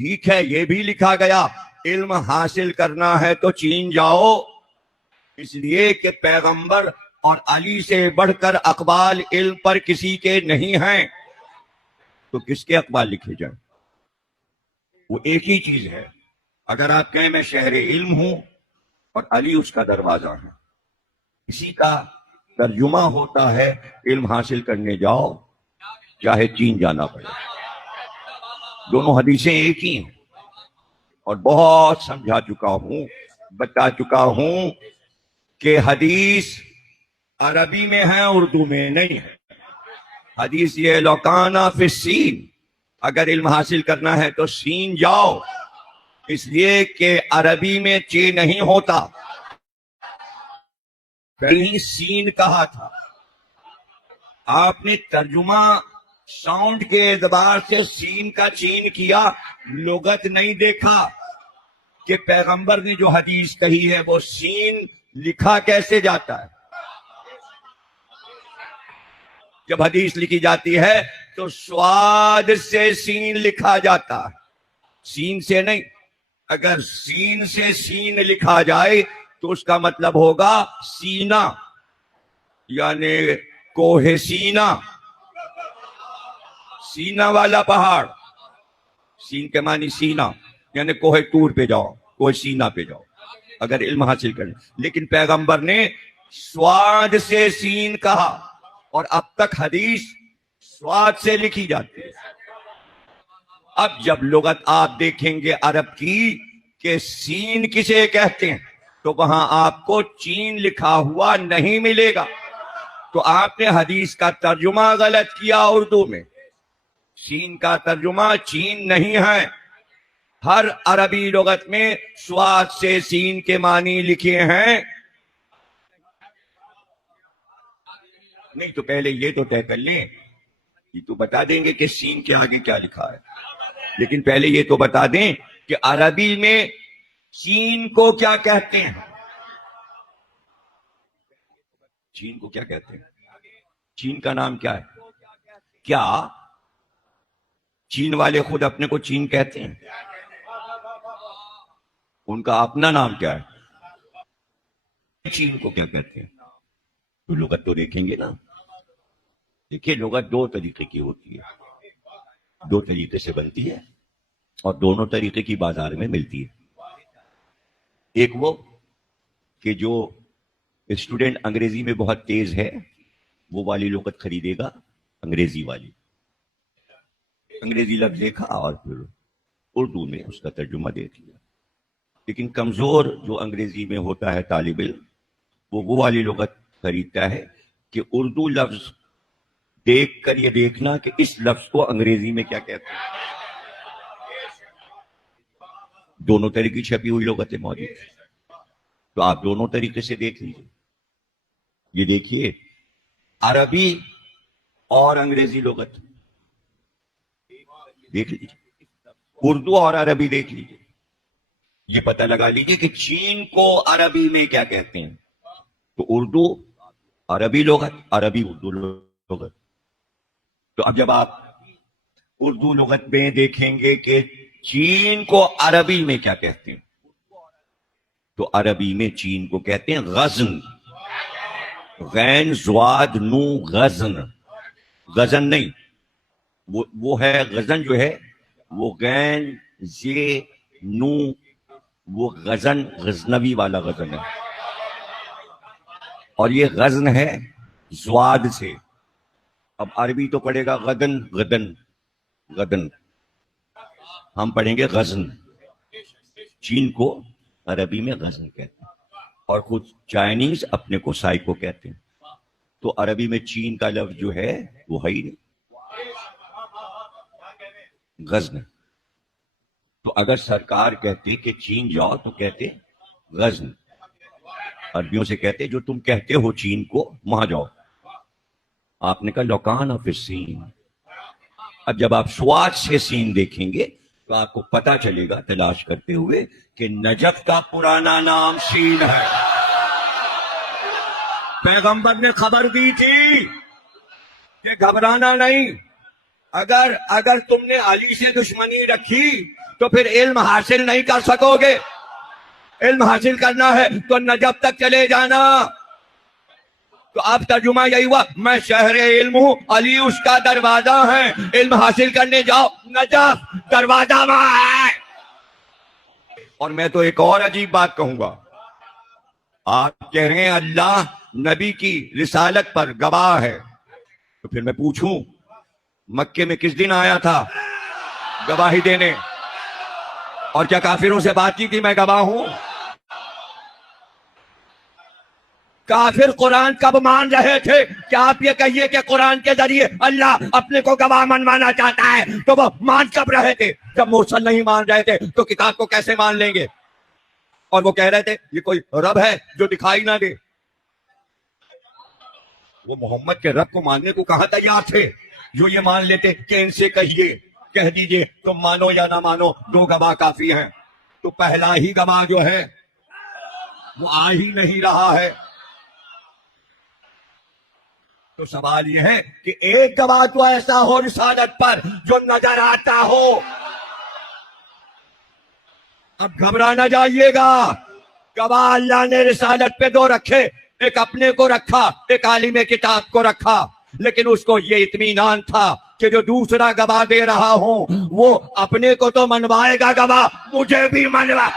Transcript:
ٹھیک ہے یہ بھی لکھا گیا علم حاصل کرنا ہے تو چین جاؤ، اس لیے کہ پیغمبر اور علی سے بڑھ کر اقبال علم پر کسی کے نہیں ہیں، تو کس کے اقبال لکھے جائیں؟ وہ ایک ہی چیز ہے، اگر آپ کہیں میں شہر علم ہوں اور علی اس کا دروازہ ہے، اسی کا ترجمہ ہوتا ہے علم حاصل کرنے جاؤ چاہے چین جانا پڑے۔ دونوں حدیثیں ایک ہی ہیں، اور بہت سمجھا چکا ہوں، بتا چکا ہوں کہ حدیث عربی میں ہے اردو میں نہیں ہے۔ حدیث یہ لوکانا فی السین، اگر علم حاصل کرنا ہے تو سین جاؤ، اس لیے کہ عربی میں چے نہیں ہوتا، کہیں سین کہا تھا۔ آپ نے ترجمہ ساؤنڈ کے اعتبار سے سین کا چین کیا، لغت نہیں دیکھا کہ پیغمبر نے جو حدیث کہی ہے وہ سین لکھا کیسے جاتا ہے۔ جب حدیث لکھی جاتی ہے تو سواد سے سین لکھا جاتا ہے، سین سے نہیں۔ اگر سین سے سین لکھا جائے تو اس کا مطلب ہوگا سینا، یعنی کوہ سینا، سینا والا پہاڑ۔ سین کے معنی سینا، یعنی کوہ طور پہ جاؤ، کوہ سینا پہ جاؤ اگر علم حاصل کریں۔ لیکن پیغمبر نے سواد سے سین کہا، اور اب تک حدیث سواد سے لکھی جاتی ہے۔ اب جب لغت آپ دیکھیں گے عرب کی کہ سین کسے کہتے ہیں تو وہاں آپ کو چین لکھا ہوا نہیں ملے گا، تو آپ نے حدیث کا ترجمہ غلط کیا اردو میں۔ سین کا ترجمہ چین نہیں ہے، ہر عربی لغت میں سواد سے سین کے معنی لکھے ہیں۔ نہیں تو پہلے یہ تو طے کر لیں، یہ تو بتا دیں گے کہ سین کے آگے کیا لکھا ہے، لیکن پہلے یہ تو بتا دیں کہ عربی میں چین کو کیا کہتے ہیں۔ چین کو کیا کہتے ہیں؟ چین کا نام کیا ہے؟ کیا چین والے خود اپنے کو چین کہتے ہیں؟ ان کا اپنا نام کیا ہے؟ چین کو کیا کہتے ہیں؟ تو لغت تو دیکھیں گے نا۔ دیکھیے لغت دو طریقے کی ہوتی ہے، دو طریقے سے بنتی ہے اور دونوں طریقے کی بازار میں ملتی ہے۔ ایک وہ کہ جو اسٹوڈنٹ انگریزی میں بہت تیز ہے وہ والی لغت خریدے گا، انگریزی والی، انگریزی لفظ دیکھا اور پھر اردو میں اس کا ترجمہ دیکھ لیا۔ لیکن کمزور جو انگریزی میں ہوتا ہے طالب علم، وہ والی لغت خریدتا ہے کہ اردو لفظ دیکھ کر یہ دیکھنا کہ اس لفظ کو انگریزی میں کیا کہتے ہیں۔ دونوں طرح کی چھپی ہوئی لغتیں موجود ہیں، تو آپ دونوں طریقے سے دیکھ لیجیے۔ یہ دیکھیے عربی اور انگریزی لغت دیکھ لیجیے، اردو اور عربی دیکھ لیجیے، یہ پتہ لگا لیجیے کہ چین کو عربی میں کیا کہتے ہیں۔ تو اردو عربی لغت، عربی اردو لغت۔ تو اب جب آپ اردو لغت میں دیکھیں گے کہ چین کو عربی میں کیا کہتے ہیں، تو عربی میں چین کو کہتے ہیں غزن، غین زواد نو غزن، غزن نہیں، وہ ہے غزن جو ہے وہ غین زی نو، وہ غزن غزنوی والا غزن ہے، اور یہ غزن ہے زواد سے۔ اب عربی تو پڑھے گا غدن، غدن غدن، ہم پڑھیں گے غزن۔ چین کو عربی میں غزن کہتے ہیں، اور خود چائنیز اپنے کو سائیکو کہتے ہیں۔ تو عربی میں چین کا لفظ جو ہے وہ ہے ہی نہیں، غزن۔ تو اگر سرکار کہتے کہ چین جاؤ تو کہتے غزن، عربیوں سے کہتے جو تم کہتے ہو چین کو وہاں جاؤ۔ آپ نے کہا لوکان آف سین۔ اب جب آپ سواد سے سین دیکھیں گے تو آپ کو پتا چلے گا تلاش کرتے ہوئے کہ نجف کا پرانا نام سین ہے۔ پیغمبر نے خبر دی تھی کہ گھبرانا نہیں، اگر تم نے علی سے دشمنی رکھی تو پھر علم حاصل نہیں کر سکو گے. علم حاصل کرنا ہے تو نجف تک چلے جانا. تو اب ترجمہ یہی ہوا, میں شہر علم ہوں, علی اس کا دروازہ ہے. علم حاصل کرنے جاؤ, نجف دروازہ وہاں ہے. اور میں تو ایک اور عجیب بات کہوں گا. آپ کہہ رہے ہیں اللہ نبی کی رسالت پر گواہ ہے, تو پھر میں پوچھوں مکے میں کس دن آیا تھا گواہی دینے؟ اور کیا کافروں سے بات کی تھی میں گواہ ہوں؟ کافر قرآن کب مان رہے تھے؟ کیا آپ یہ کہیے کہ قرآن کے ذریعے اللہ اپنے کو گواہ منوانا چاہتا ہے تو وہ مان کب رہے تھے؟ جب مرسل نہیں مان رہے تھے تو کتاب کو کیسے مان لیں گے؟ اور وہ کہہ رہے تھے یہ کوئی رب ہے جو دکھائی نہ دے. وہ محمد کے رب کو ماننے کو کہاں تیار تھے جو یہ مان لیتے کہ ان سے کہیے, کہہ دیجئے تم مانو یا نہ مانو, 2 گواہ کافی ہیں. تو پہلا ہی گواہ جو ہے وہ آ ہی نہیں رہا ہے. تو سوال یہ ہے کہ ایک گواہ تو ایسا ہو رسالت پر جو نظر آتا ہو. اب گھبرا نہ جائیے گا, گواہ اللہ نے رسالت پہ 2 رکھے, ایک اپنے کو رکھا, ایک عالم کتاب کو رکھا. لیکن اس کو یہ اطمینان تھا کہ جو دوسرا گواہ دے رہا ہوں وہ اپنے کو تو منوائے گا گواہ, مجھے بھی منوا.